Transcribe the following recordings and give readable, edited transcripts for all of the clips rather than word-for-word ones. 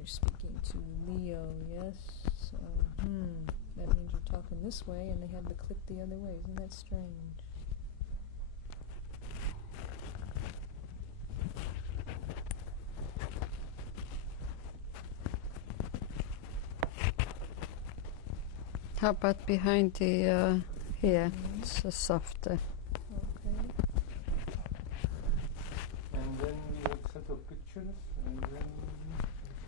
You're speaking to Leo, yes? That means you're talking this way and they had to click the other way. Isn't that strange? How about behind the, here, it's a softer. Okay. And then we have a set of pictures, and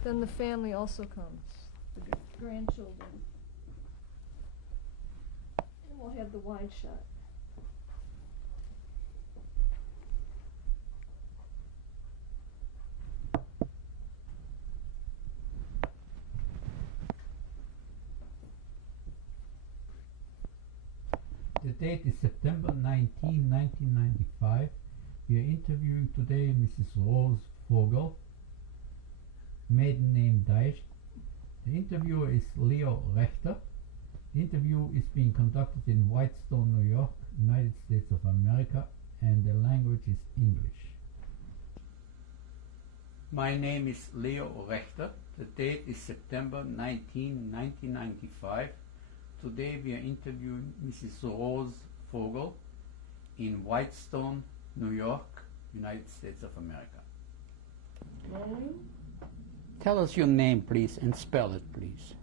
Then the family also comes, the grandchildren. And we'll have the wide shot. The date is September 19, 1995. We are interviewing today Mrs. Rose Fogel, maiden name Deutsch. The interviewer is Leo Rechter. The interview is being conducted in Whitestone, New York, United States of America, and the language is English. My name is Leo Rechter. The date is September 19, 1995. Today we are interviewing Mrs. Rose Fogel in Whitestone, New York, United States of America. Tell us your name, please, and spell it, please.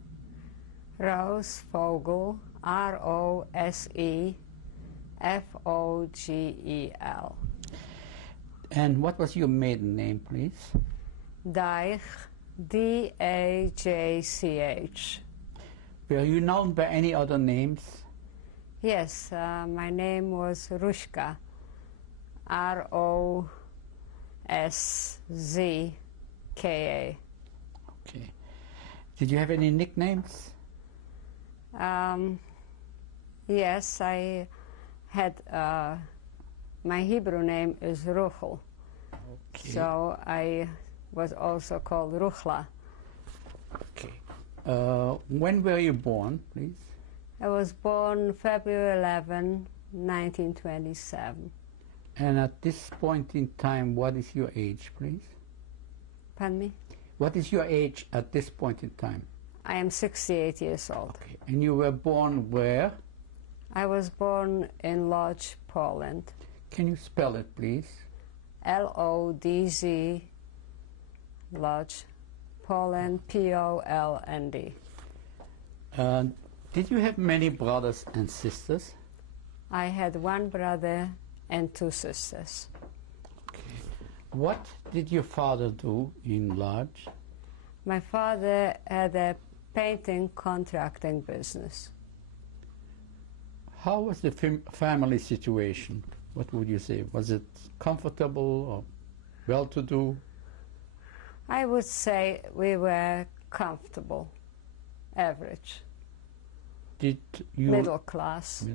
Rose Fogel, R-O-S-E-F-O-G-E-L. And what was your maiden name, please? Dajch, D-A-J-C-H. Were you known by any other names? Yes, my name was Rushka, R-O-S-Z-K-A. Okay. Did you have any nicknames? Yes, I had, my Hebrew name is Ruchel, Okay. so I was also called Ruchla. Okay. When were you born, please? I was born February 11, 1927. And at this point in time, what is your age, please? Pardon me? What is your age at this point in time? I am 68 years old. Okay. And you were born where? I was born in Lodz, Poland. Can you spell it, please? L-O-D-Z, Lodz, Poland, P-O-L-N-D. Did you have many brothers and sisters? I had one brother and two sisters. Okay. What did your father do in Lodz? My father had a painting contracting business. How was the family situation? What would you say? Was it comfortable or well-to-do? I would say we were comfortable, average, middle class.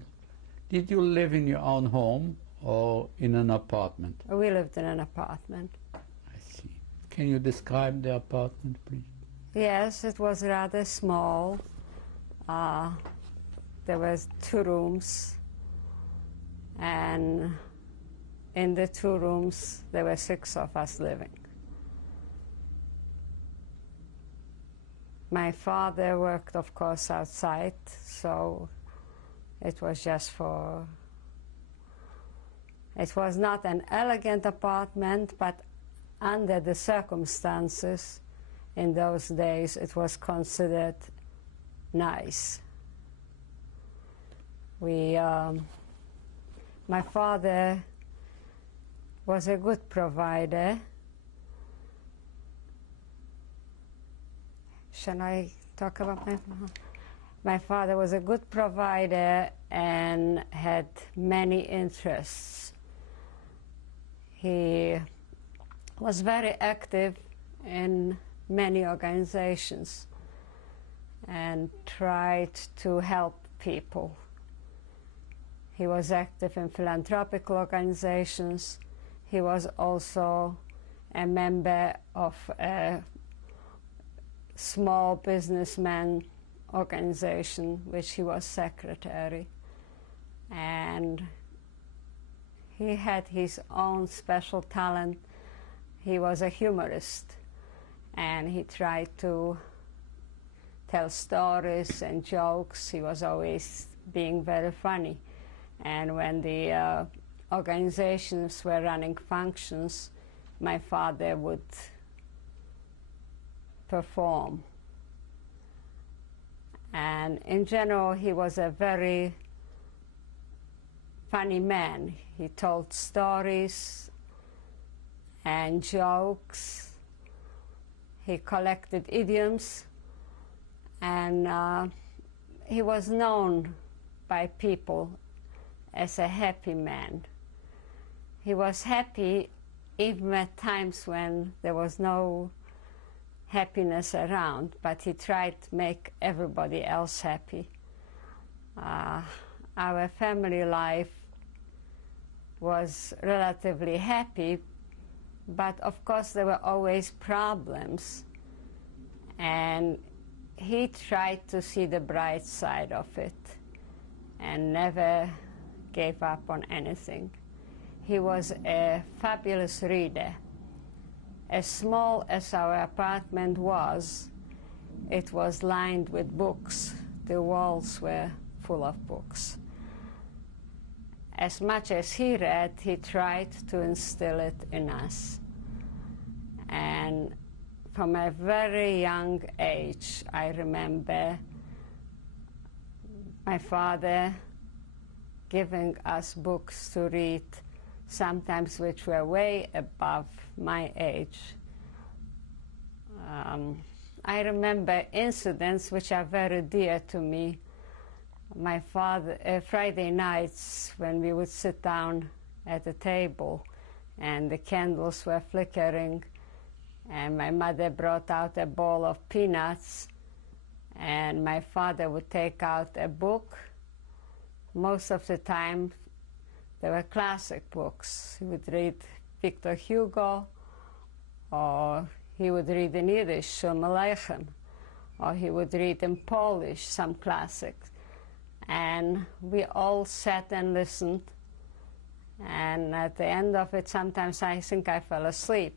Did you live in your own home or in an apartment? We lived in an apartment. I see. Can you describe the apartment, please? Yes, it was rather small. There was 2 rooms, and in the 2 rooms there were 6 of us living. My father worked, of course, outside, so it was just for... It was not an elegant apartment, but under the circumstances in those days, it was considered nice. My father was a good provider. Shall I talk about my father? My father was a good provider and had many interests. He was very active in many organizations and tried to help people. He was active in philanthropic organizations. He was also a member of a small businessman organization, which he was secretary. And he had his own special talent. He was a humorist, and he tried to tell stories and jokes. He was always being very funny. And when the organizations were running functions, my father would perform. And in general, he was a very funny man. He told stories and jokes. He collected idioms, and he was known by people as a happy man. He was happy even at times when there was no happiness around, but he tried to make everybody else happy. Our family life was relatively happy, but of course there were always problems, and he tried to see the bright side of it and never gave up on anything. He was a fabulous reader. As small as our apartment was, it was lined with books. The walls were full of books. As much as he read, he tried to instill it in us. And from a very young age, I remember my father giving us books to read, sometimes which were way above my age. I remember incidents which are very dear to me. My father, Friday nights when we would sit down at the table and the candles were flickering, and my mother brought out a bowl of peanuts, and my father would take out a book. Most of the time they were classic books. He would read Victor Hugo, or he would read in Yiddish, Shalom Aleichem, or he would read in Polish some classics. And we all sat and listened, and at the end of it, sometimes I think I fell asleep.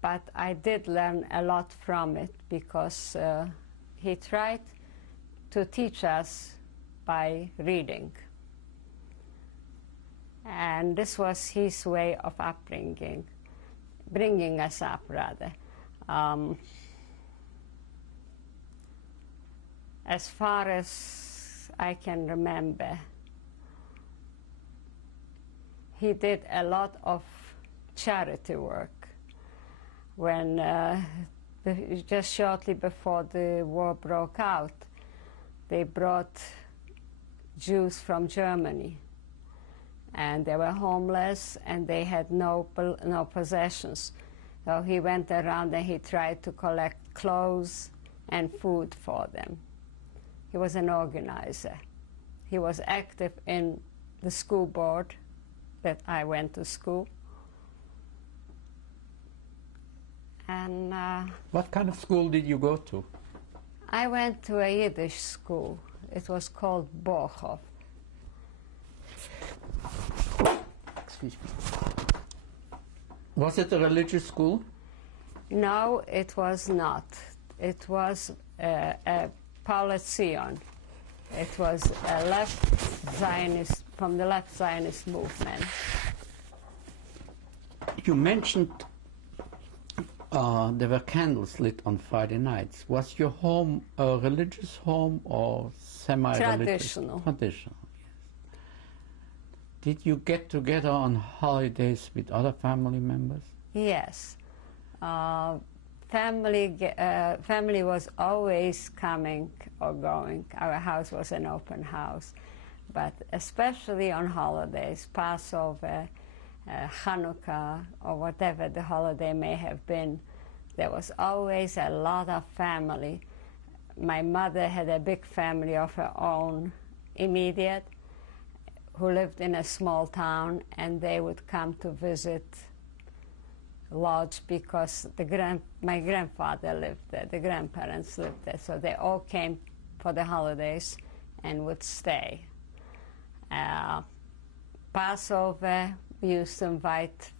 But I did learn a lot from it, because he tried to teach us by reading. And this was his way of upbringing, bringing us up, rather. As far as I can remember, he did a lot of charity work. When just shortly before the war broke out, they brought Jews from Germany, and they were homeless and they had no possessions. So he went around and he tried to collect clothes and food for them. He was an organizer. He was active in the school board that I went to school. And what kind of school did you go to? I went to a Yiddish school. It was called Bochov. Excuse me. Was it a religious school? No, it was not. It was a Paulician. It was a left Zionist, from the left Zionist movement. You mentioned there were candles lit on Friday nights. Was your home a religious home or semi-religious? Traditional. Traditional, yes. Did you get together on holidays with other family members? Yes. Family was always coming or going. Our house was an open house. But especially on holidays, Passover, Hanukkah, or whatever the holiday may have been, there was always a lot of family. My mother had a big family of her own, immediate, who lived in a small town, and they would come to visit Lodge because my grandfather lived there, the grandparents lived there, so they all came for the holidays and would stay. Passover, we used to invite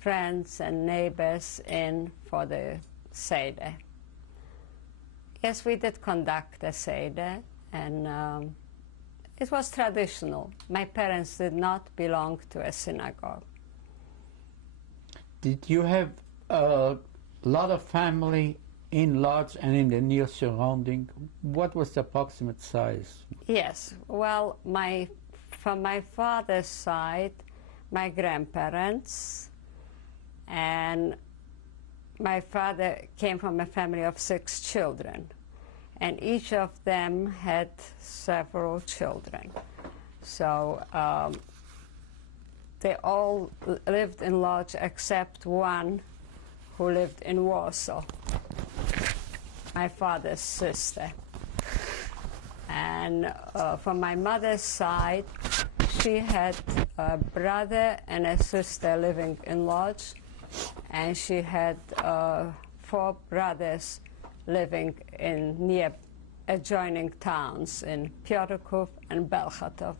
friends and neighbors in for the Seder. Yes, we did conduct a Seder, and it was traditional. My parents did not belong to a synagogue. Did you have a lot of family in Lodz and in the near surrounding? What was the approximate size? Yes, well, from my father's side, my grandparents, and my father came from a family of 6 children, and each of them had several children. So they all lived in Lodz except one who lived in Warsaw, my father's sister. And from my mother's side, she had a brother and a sister living in Lodz, and she had 4 brothers living in near adjoining towns in Piotrków and Belchatov.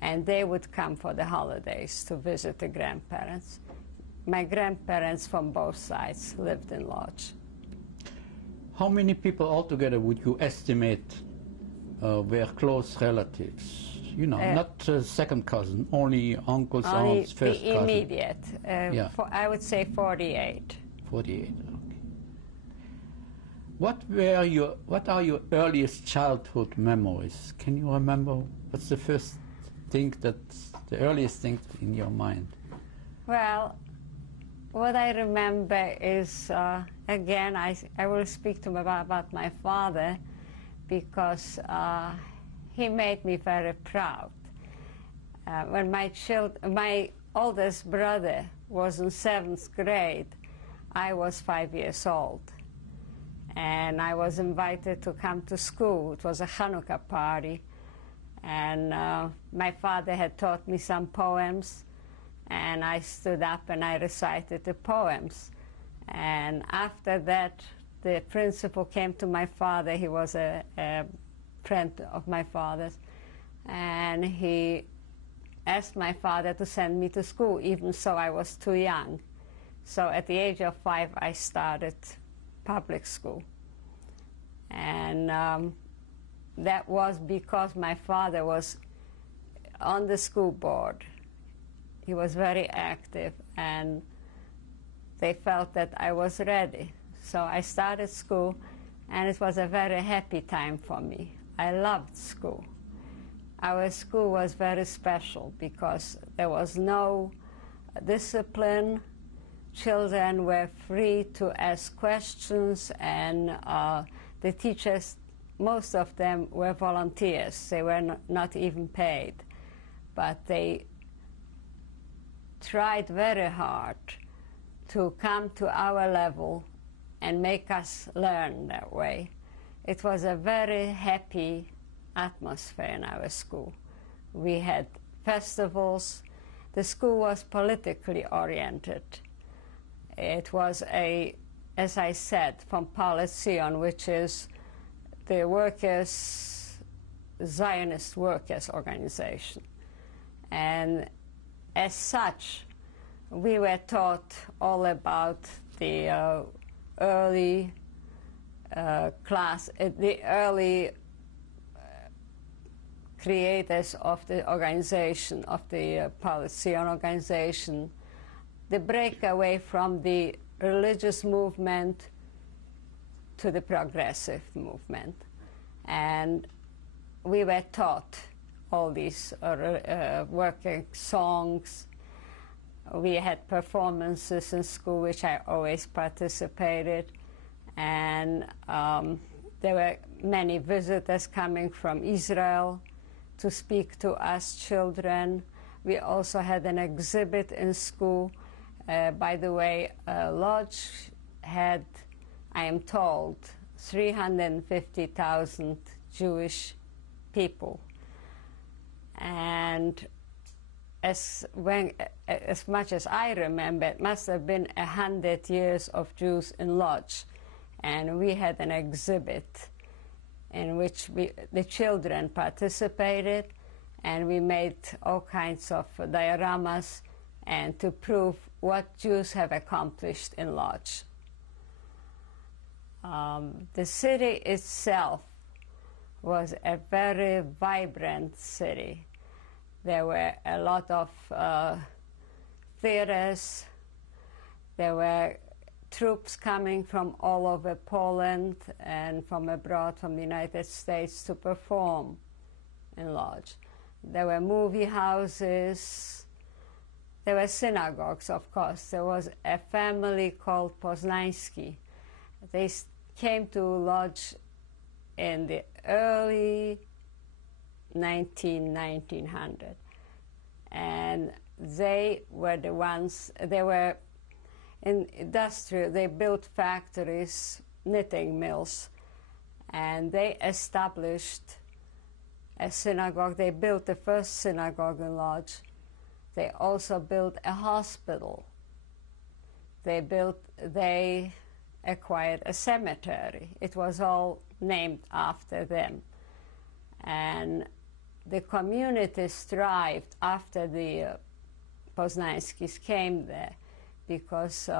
And they would come for the holidays to visit the grandparents. My grandparents from both sides lived in Lodz. How many people altogether would you estimate were close relatives? You know, not second cousin, only uncles, Only aunts, first the cousin. immediate. Yeah. I would say 48. 48, okay. What are your earliest childhood memories? Can you remember what's the earliest thing in your mind? Well, what I remember is, again, I will speak to about my father, because he made me very proud. When my oldest brother was in 7th grade, I was 5 years old. And I was invited to come to school. It was a Hanukkah party. And my father had taught me some poems, and I stood up and I recited the poems. And after that, the principal came to my father. He was a friend of my father's, and he asked my father to send me to school, even so I was too young. So at the age of 5, I started public school. And that was because my father was on the school board. He was very active, and they felt that I was ready. So I started school, and it was a very happy time for me. I loved school. Our school was very special because there was no discipline. Children were free to ask questions, and the teachers, most of them were volunteers. They were not even paid, but they tried very hard to come to our level and make us learn that way. It was a very happy atmosphere in our school. We had festivals. The school was politically oriented. It was as I said, from Zion, which is the Zionist workers organization. And as such, we were taught all about the early creators of the organization, of the Zion organization, the breakaway from the religious movement to the progressive movement. And we were taught all these working songs. We had performances in school, which I always participated. And there were many visitors coming from Israel to speak to us children. We also had an exhibit in school. By the way, Lodz had, I am told, 350,000 Jewish people. And as much as I remember, it must have been 100 years of Jews in Lodz. And we had an exhibit in which the children participated, and we made all kinds of dioramas and to prove what Jews have accomplished in Lodz. The city itself was a very vibrant city. There were a lot of theaters. There were troops coming from all over Poland and from abroad, from the United States, to perform in Lodz. There were movie houses. There were synagogues, of course. There was a family called Poznański. They came to Lodz in the early 1900. And they were the ones, they were in industrial, they built factories, knitting mills, and they established a synagogue. They built the first synagogue in Lodz. They also built a hospital. They acquired a cemetery. It was all named after them. And the community thrived after the Poznańskis came there, because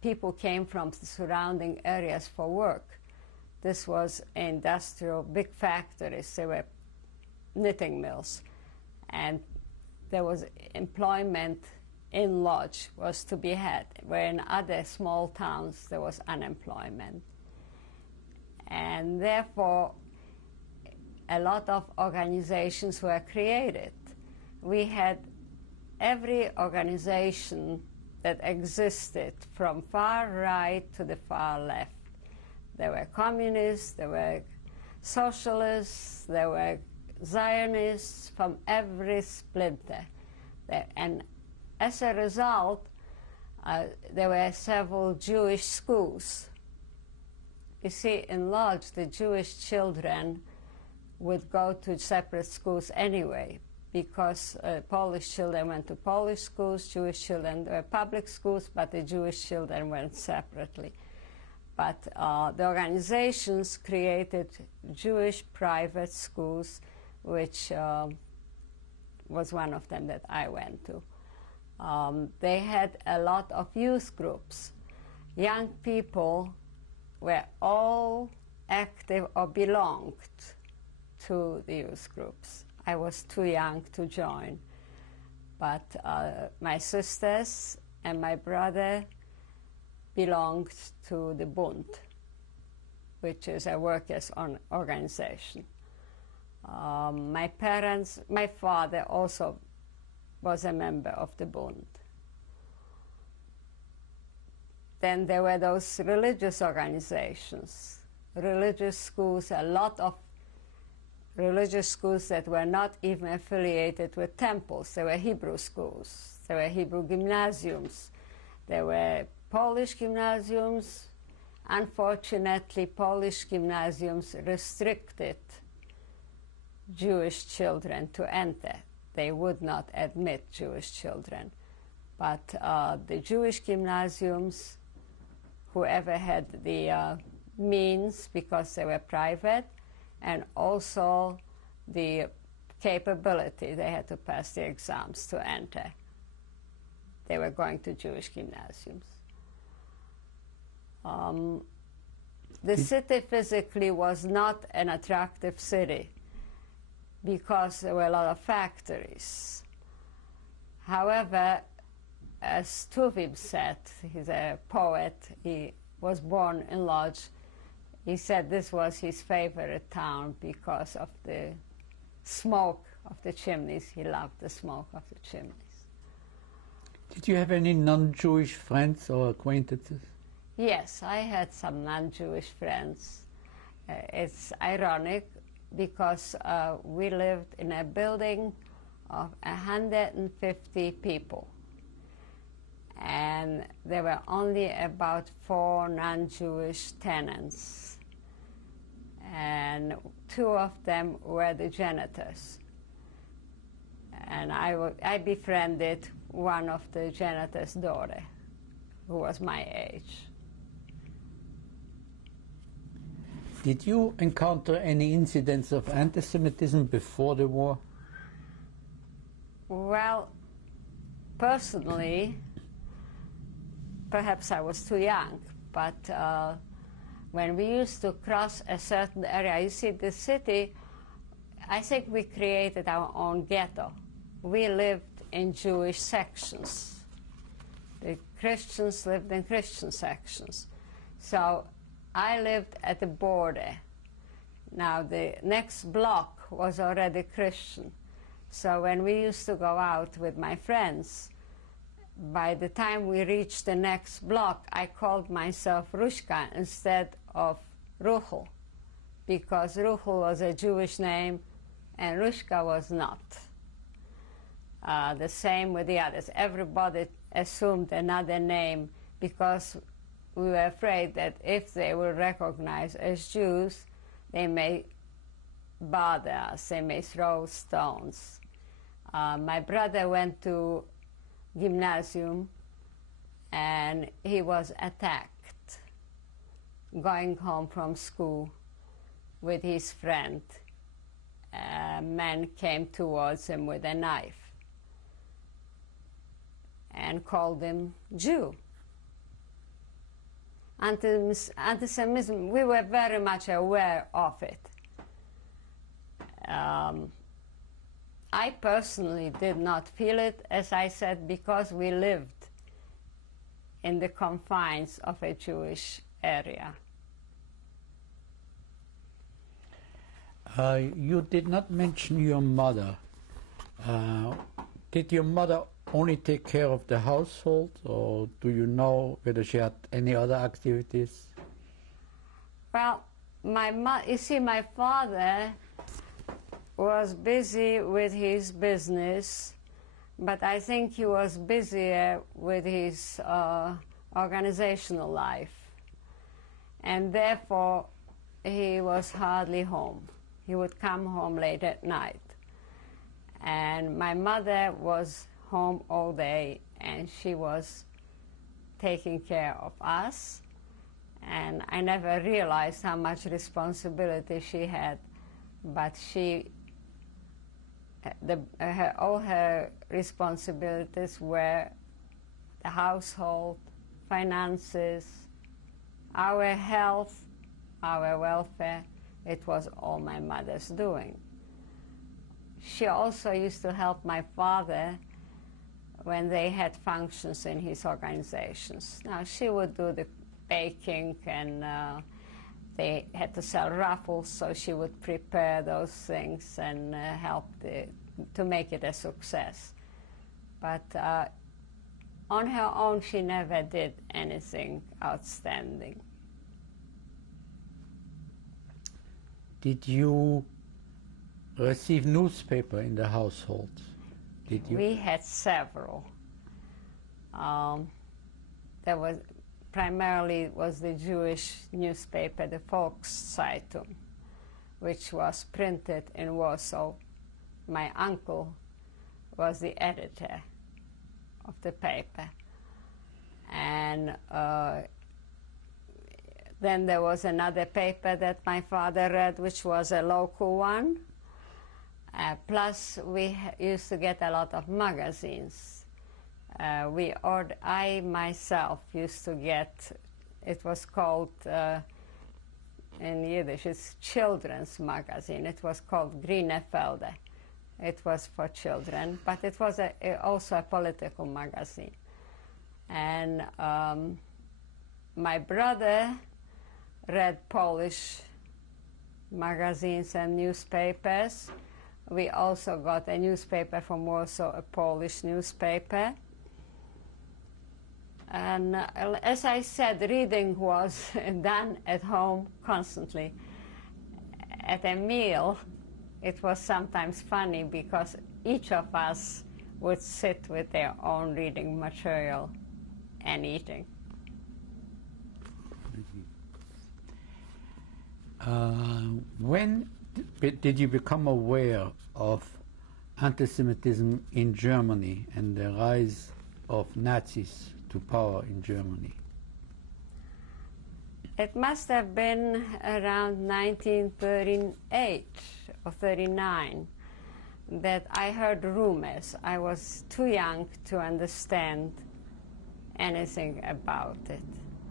people came from the surrounding areas for work. This was industrial, big factories. There were knitting mills. And there was employment in Lodz was to be had, where in other small towns there was unemployment. And therefore, a lot of organizations were created. We had every organization that existed from far right to the far left. There were communists, there were socialists, there were Zionists from every splinter. And as a result, there were several Jewish schools. You see, in Lodz, the Jewish children would go to separate schools anyway, because Polish children went to Polish schools, Jewish children were public schools, but the Jewish children went separately. But the organizations created Jewish private schools, which was one of them that I went to. They had a lot of youth groups. Young people were all active or belonged to the youth groups. I was too young to join, but my sisters and my brother belonged to the Bund, which is a workers' organization. My father also was a member of the Bund. Then there were those religious organizations, religious schools, a lot of religious schools that were not even affiliated with temples. There were Hebrew schools, there were Hebrew gymnasiums, there were Polish gymnasiums. Unfortunately, Polish gymnasiums restricted Jewish children to enter. They would not admit Jewish children. But the Jewish gymnasiums, whoever had the means, because they were private, and also the capability, they had to pass the exams to enter. They were going to Jewish gymnasiums. The city physically was not an attractive city because there were a lot of factories. However, as Tuvim said, he's a poet, he was born in Lodz. He said this was his favorite town because of the smoke of the chimneys. He loved the smoke of the chimneys. Did you have any non-Jewish friends or acquaintances? Yes, I had some non-Jewish friends. It's ironic because we lived in a building of 150 people. And there were only about 4 non-Jewish tenants. And 2 of them were the janitors. And I befriended one of the janitor's daughter, who was my age. Did you encounter any incidents of anti-Semitism before the war? Well, personally, perhaps I was too young, but when we used to cross a certain area, you see, the city, I think we created our own ghetto. We lived in Jewish sections. The Christians lived in Christian sections. So I lived at the border. Now the next block was already Christian. So when we used to go out with my friends, by the time we reached the next block, I called myself Rushka instead of Ruchel, because Ruchel was a Jewish name and Rushka was not. The same with the others. Everybody assumed another name because we were afraid that if they were recognized as Jews, they may bother us, they may throw stones. My brother went to gymnasium and he was attacked going home from school with his friend. A man came towards him with a knife and called him Jew. Anti-Semitism, we were very much aware of it. I personally did not feel it, as I said, because we lived in the confines of a Jewish area. You did not mention your mother. Did your mother only take care of the household, or do you know whether she had any other activities? Well, you see, my father was busy with his business, but I think he was busier with his organizational life, and therefore he was hardly home. He would come home late at night, and my mother was home all day, and she was taking care of us, and I never realized how much responsibility she had, but all her responsibilities were the household, finances, our health, our welfare. It was all my mother's doing. She also used to help my father when they had functions in his organizations. Now, she would do the baking, and they had to sell raffles, so she would prepare those things and help to make it a success. But on her own, she never did anything outstanding. Did you receive newspaper in the household? Did you? We had several. There was primarily was the Jewish newspaper, the Volkszeitung, which was printed in Warsaw. My uncle was the editor of the paper. And then there was another paper that my father read, which was a local one. Plus, we used to get a lot of magazines. I myself used to get, it was called, in Yiddish, it's children's magazine. It was called Grüne Felder. It was for children, but it was also a political magazine. And my brother read Polish magazines and newspapers. We also got a newspaper from Warsaw, a Polish newspaper. And as I said, reading was done at home constantly. At a meal, it was sometimes funny because each of us would sit with their own reading material and eating. When did you become aware of anti-Semitism in Germany and the rise of Nazis to power in Germany? It must have been around 1938 or 39 that I heard rumors. I was too young to understand anything about it.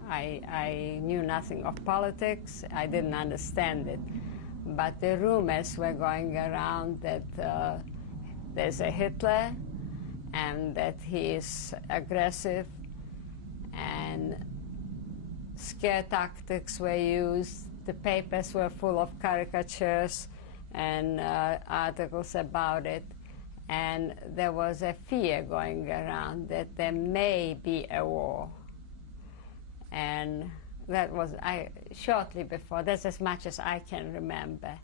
I knew nothing of politics. I didn't understand it. But the rumors were going around that there's a Hitler and that he is aggressive, and scare tactics were used. The papers were full of caricatures and articles about it. And there was a fear going around that there may be a war. And that was shortly before. That's as much as I can remember.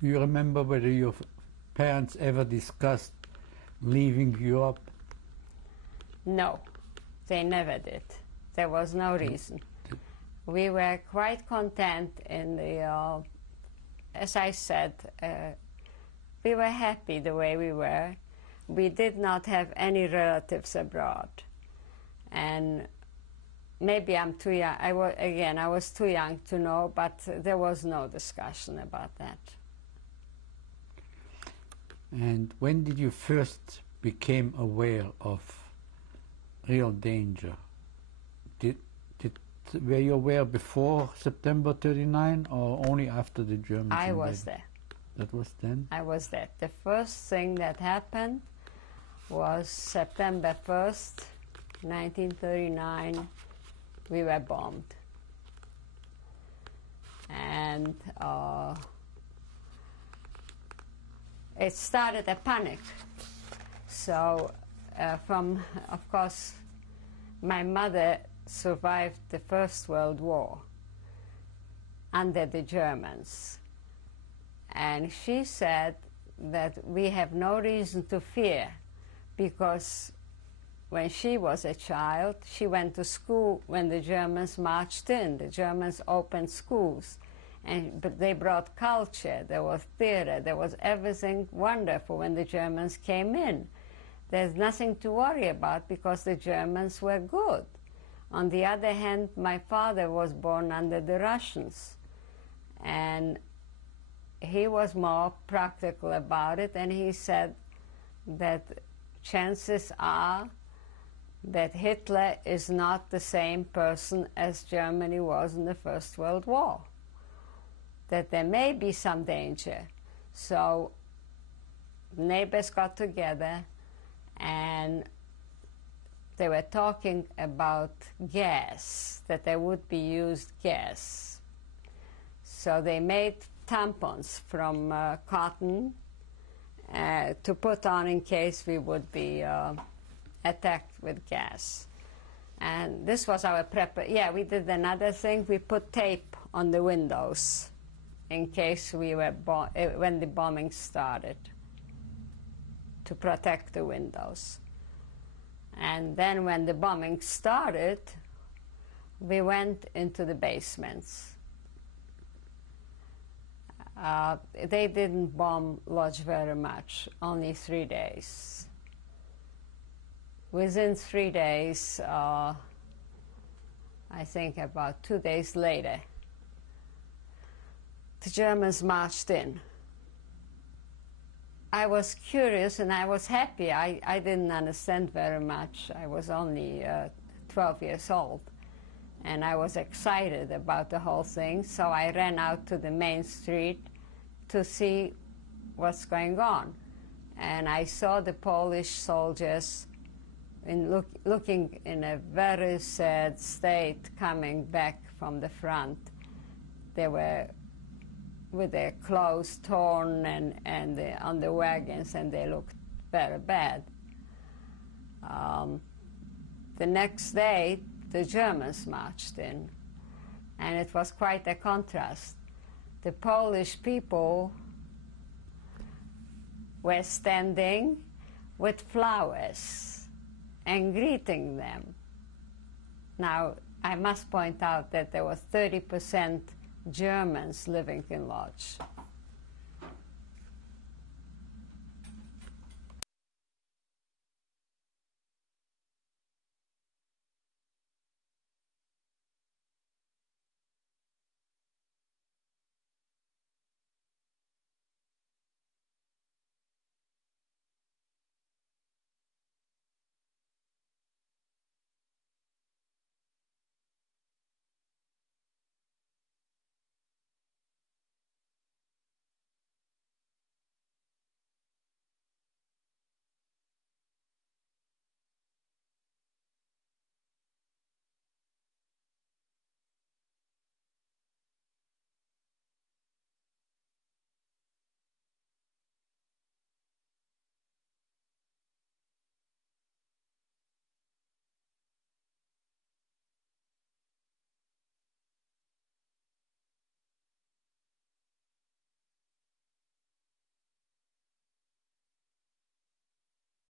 Do you remember whether your parents ever discussed leaving Europe? No, they never did. There was no reason. We were quite content in the, as I said, we were happy the way we were. We did not have any relatives abroad. And maybe I'm too young. I was too young to know, but there was no discussion about that. And when did you first become aware of real danger? Were you aware before September 39 or only after the Germans I invaded? was there. That was then? I was there. The first thing that happened was September 1st, 1939. We were bombed. And it started a panic. So of course, my mother survived the First World War under the Germans. And she said that we have no reason to fear, because when she was a child, she went to school when the Germans marched in. The Germans opened schools, but they brought culture, there was theater, there was everything wonderful when the Germans came in. There's nothing to worry about because the Germans were good. On the other hand, my father was born under the Russians, and he was more practical about it, and he said that chances are that Hitler is not the same person as Germany was in the First World War, that there may be some danger. So neighbors got together and they were talking about gas, that there would be used gas. So they made tampons from cotton to put on in case we would be attacked with gas. And this was our yeah, we did another thing. We put tape on the windows in case we were when the bombing started, to protect the windows. And then when the bombing started, we went into the basements. They didn't bomb Lodz very much, only 3 days. Within 3 days, I think about 2 days later, the Germans marched in. I was curious and I was happy. I didn't understand very much. I was only 12 years old. And I was excited about the whole thing, so I ran out to the main street to see what's going on. And I saw the Polish soldiers looking in a very sad state coming back from the front. They were with their clothes torn and on the wagons, and they looked very bad. The next day, the Germans marched in, and it was quite a contrast. The Polish people were standing with flowers and greeting them. Now, I must point out that there was 30% Germans living in Lodz.